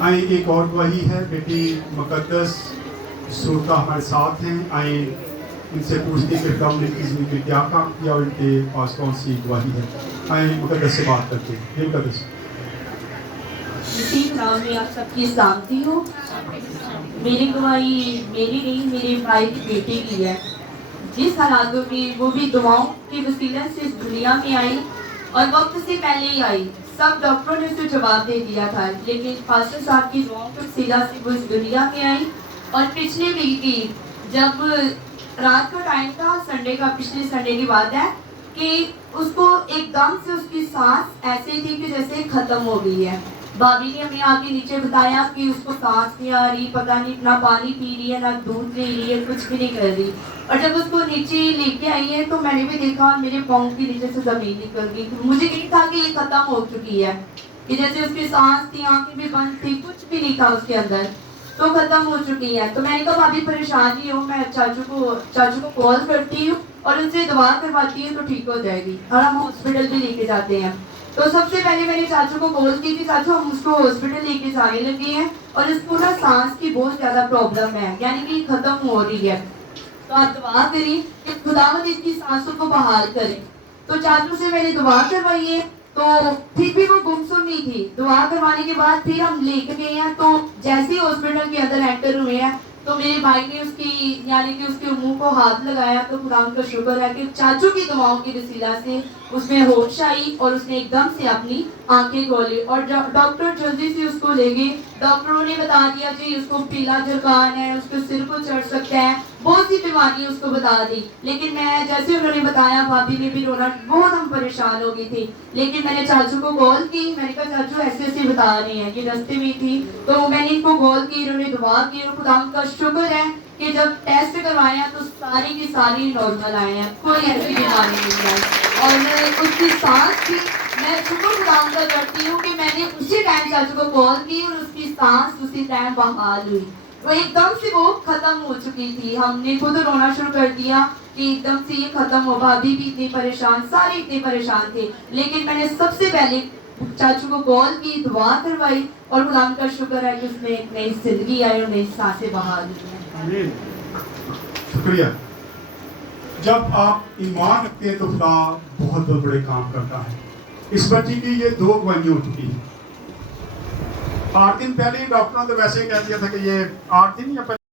आए एक और गवाही है, बेटी मुकद्दस सूरता हमारे साथ हैं। आए इनसे पूछते कि हमने की जिंदगी में क्या काम किया और इनके पास कौन सी गवाही है। आए मुकद्दस से बात करते हैं। ये मुकद्दस नाम में आप सबकी सलामती हो। मेरी गवाही मेरी नहीं, मेरे भाई की बेटे की है। जिस हालातों में वो भी दुआओं के वसीले से इस दुनिया में आई और वक्त से पहले ही आई। सब डॉक्टरों ने उसे जवाब दे दिया था, लेकिन पास्टर साहब की दुआओं के वसीला से वो इस दुनिया में आई। और पिछले वीक की जब रात का टाइम था, संडे का, पिछले संडे की बात है कि उसको एकदम से उसकी सांस ऐसे थी कि जैसे खत्म हो गई है। भाभी ने हमें आके नीचे बताया कि उसको सांस नहीं आ रही, पता नहीं ना पानी पी रही है ना दूध ले रही है, कुछ भी नहीं कर रही। और जब उसको नीचे लेके आई है तो मैंने भी देखा, मेरे पाँव के नीचे से जमीन निकल गई। मुझे नहीं था कि ये खत्म हो चुकी है, कि जैसे उसकी सांस थी, आंखें भी बंद थी, कुछ भी नहीं था उसके अंदर, तो खत्म हो चुकी है। तो मैंने कहा भाभी परेशान नहीं हो, मैं चाचू को कॉल करती हूँ और उनसे दवा करवाती हूँ तो ठीक हो जाएगी, और हम हॉस्पिटल भी लेके जाते हैं। तो सबसे पहले मैंने चाचू को कॉल की थी, चाचू हम उसको हॉस्पिटल लेके जाने लगे हैं और इसको ना सांस की बहुत ज्यादा प्रॉब्लम है, यानी कि खत्म हो रही है, तो आप दुआ करें कि खुदावंद इसकी सांसों को बहाल करे। तो चाचू से मैंने दुआ करवाई है, तो फिर भी वो गुमसुम नहीं थी। दुआ करवाने के बाद फिर हम लेके गए हैं, तो जैसे ही हॉस्पिटल के अंदर एंटर हुए हैं तो मेरे भाई ने उसकी यानी कि उसके मुंह को हाथ लगाया। तो खुदा का शुक्र है कि चाचू की दुआओं की वसीला से उसमें होश आई और उसने एकदम से अपनी आंखें खोली और डॉक्टर जल्दी से उसको ले गए। डॉक्टरों ने बता दिया जी उसको पीला जुकाम है, उसके सिर को चढ़ सकता है, बहुत सी बीमारियां उसको बता दी। लेकिन मैं जैसे उन्होंने बताया, भाभी ने भी रोना, बहुत हम परेशान हो गई थी। लेकिन मैंने चाचू को कॉल की, मैंने कहा चाचू ऐसे ऐसे बता रही है, कि रास्ते में थी। तो मैंने इनको कॉल की, इन्होंने दुआ की और खुदा का शुक्र है कि जब टेस्ट करवाया तो सारी की सारी नॉर्मल आए हैं, कोई ऐसी बीमारी नहीं आई। और उसकी सांस की मैं शुक्र खुदा का करती हूँ कि मैंने उसी टाइम चाचू को कॉल की और उसकी सांस उसी टाइम बहाल हुई। तो एकदम से वो खत्म हो चुकी थी। हमने खुद रोना शुरू कर दिया कि एकदम से ये खत्म हो। भाभी भी इतनी परेशान, सारे इतने परेशान थे। लेकिन मैंने सबसे पहले चाचू को कॉल की, दुआ करवाई और खुदा का शुक्र है कि उसमें एक नई जिंदगी आई और नई सांसें बहाल हुई हैं। शुक्रिया। जब आप ईमान रखते हैं तो खुदा बहुत बड़े काम करता है। इस बच्ची की ये 2 गवाहियां हो चुकी हैं। 8 दिन पहले डॉक्टरों ने वैसे कह दिया था कि ये 8 दिन या